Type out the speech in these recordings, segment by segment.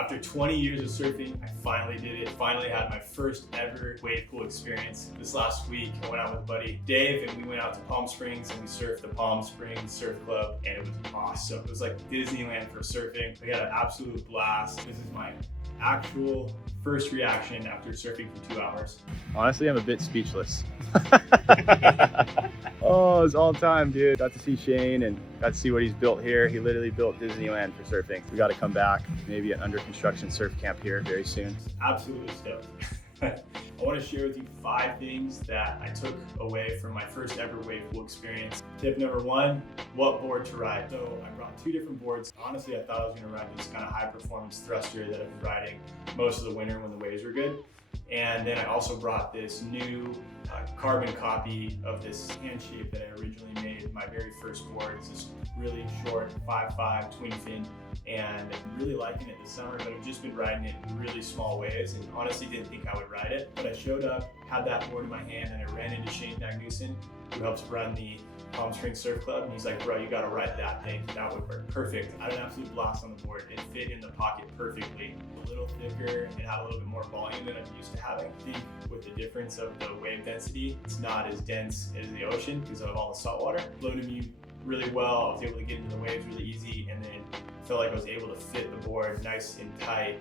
After 20 years of surfing, I finally did it. Finally had my first ever wave pool experience. This last week, I went out with a buddy, Dave, and we went out to Palm Springs and we surfed the Palm Springs Surf Club, and it was awesome. It was like Disneyland for surfing. We had an absolute blast. This is my actual first reaction after surfing for 2 hours. Honestly, I'm a bit speechless. Oh, it was all time, dude. Got to see Cheyne and got to see what he's built here. He literally built Disneyland for surfing. We got to come back, maybe an under construction surf camp here very soon. Absolutely stoked. I want to share with you 5 things that I took away from my first ever wave pool experience. Tip number 1, what board to ride. So I brought 2 different boards. Honestly, I thought I was going to ride this kind of high performance thruster that I've been riding most of the winter when the waves were good. And then I also brought this new carbon copy of this hand shape that I originally made. My very first board. It's this really short 5'5" twin fin, and I'm really liking it this summer, but I've just been riding it in really small waves and honestly didn't think I would ride it. But I showed up, had that board in my hand, and I ran into Cheyne Magnusson, who helps run the Palm Springs Surf Club, and he's like, bro, you gotta ride that thing. That would work perfect. I had an absolute blast on the board. It fit in the pocket perfectly. A little thicker, it had a little bit more volume than I'm used to having. I think with the difference of the wave density, it's not as dense as the ocean because of all the salt water. Floated me really well. I was able to get into the waves really easy, and then felt like I was able to fit the board nice and tight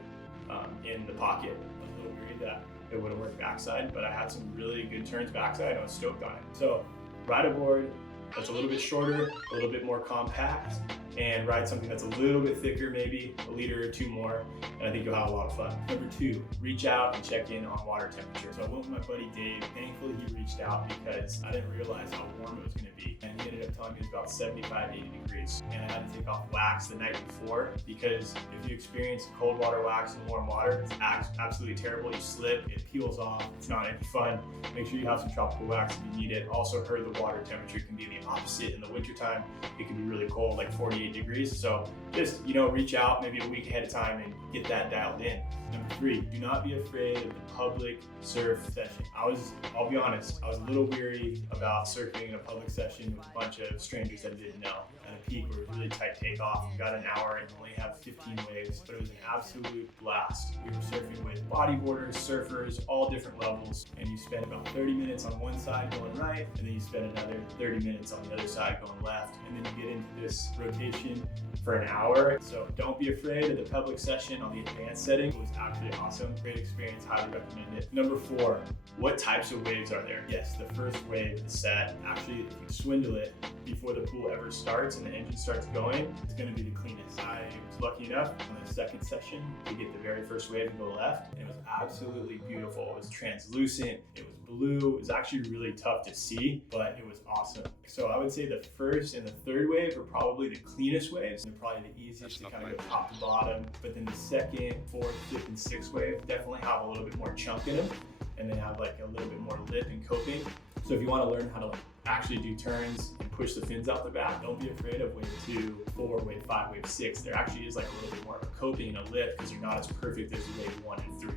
in the pocket. I was a little worried that it wouldn't work backside, but I had some really good turns backside. I was stoked on it. So ride a board that's a little bit shorter, a little bit more compact, and ride something that's a little bit thicker, maybe a liter or 2 more, and I think you'll have a lot of fun. Number 2, reach out and check in on water temperature. So I went with my buddy Dave. Thankfully he reached out because I didn't realize how warm it was gonna be, and he ended up telling me it was about 75, 80 degrees, and I had to take off wax the night before because if you experience cold water wax in warm water, it's absolutely terrible. You slip, it peels off, it's not any fun. Make sure you have some tropical wax if you need it. Also heard the water temperature can be the opposite in the wintertime. It can be really cold, like 48 degrees. So just, reach out maybe a week ahead of time and get that dialed in. Number 3, do not be afraid of the public surf session. I'll be honest, I was a little weary about surfing in a public session with a bunch of strangers that I didn't know. At a peak where it was really tight takeoff, we got an hour and only have 15 waves, but it was an absolute blast. We were surfing with bodyboarders, surfers, all different levels, and you spend about 30 minutes on one side going right, and then you spend another 30 minutes on the other side going left, and then you get into this rotation for an hour. So don't be afraid of the public session on the advanced setting. It was actually awesome. Great experience, highly recommend it. Number 4, what types of waves are there? Yes, the first wave, the set, actually if you swindle it before the pool ever starts and the engine starts going, it's gonna be the cleanest. I was lucky enough on the second session to get the very first wave to go left, and it was absolutely beautiful. It was translucent, it was blue, it was actually really tough to see, but it was awesome. So I would say the first and the third wave are probably the cleanest waves. They're probably the easiest to kind of go top to bottom, but then the second, 4th, 5th, and 6th wave definitely have a little bit more chunk in them, and they have like a little bit more lip and coping. So if you want to learn how to actually do turns and push the fins out the back, don't be afraid of wave 2, 4, wave 5, wave 6. There actually is like a little bit more of a coping and a lip because you're not as perfect as wave 1 and 3.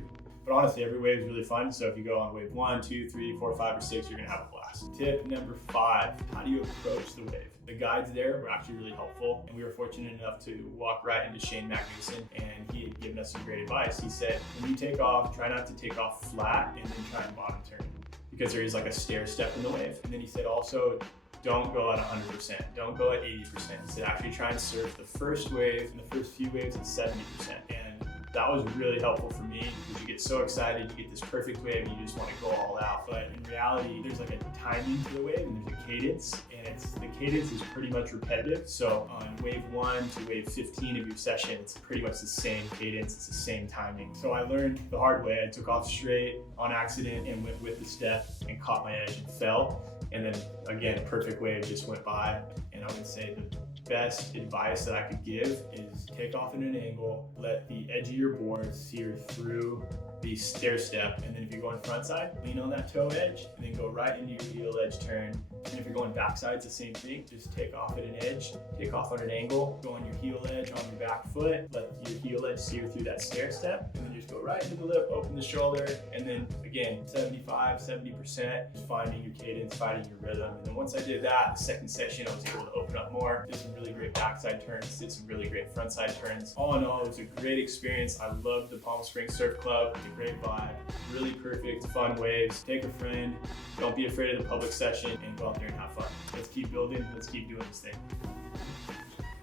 But honestly, every wave is really fun. So if you go on wave 1, 2, 3, 4, 5, or 6, you're gonna have a blast. Tip number 5, how do you approach the wave? The guides there were actually really helpful, and we were fortunate enough to walk right into Cheyne Magnusson, and he had given us some great advice. He said, when you take off, try not to take off flat and then try and bottom turn, because there is like a stair step in the wave. And then he said also, don't go at 100%, don't go at 80%. He said actually try and surf the first wave and the first few waves at 70%. And that was really helpful for me because you get so excited, you get this perfect wave, and you just want to go all out. But in reality, there's like a timing to the wave and there's a cadence, and the cadence is pretty much repetitive. So on wave 1 to wave 15 of your session, it's pretty much the same cadence, it's the same timing. So I learned the hard way. I took off straight on accident and went with the step and caught my edge and fell. And then again, a perfect wave just went by. And I would say the best advice that I could give is take off at an angle, let the edge of your board sear through the stair step, and then if you're going front side, lean on that toe edge, and then go right into your heel edge turn And if you're going backside, it's the same thing. Just take off at an edge, take off on an angle, go on your heel edge on your back foot, let your heel edge steer through that stair step, and then just go right to the lip, open the shoulder, and then again, 75, 70%, just finding your cadence, finding your rhythm. And then once I did that, the second session, I was able to open up more, did some really great backside turns, did some really great frontside turns. All in all, it was a great experience. I loved the Palm Springs Surf Club. It was a great vibe, really perfect, fun waves. Take a friend, don't be afraid of the public session, and go out there and have fun. Let's keep building, let's keep doing this thing.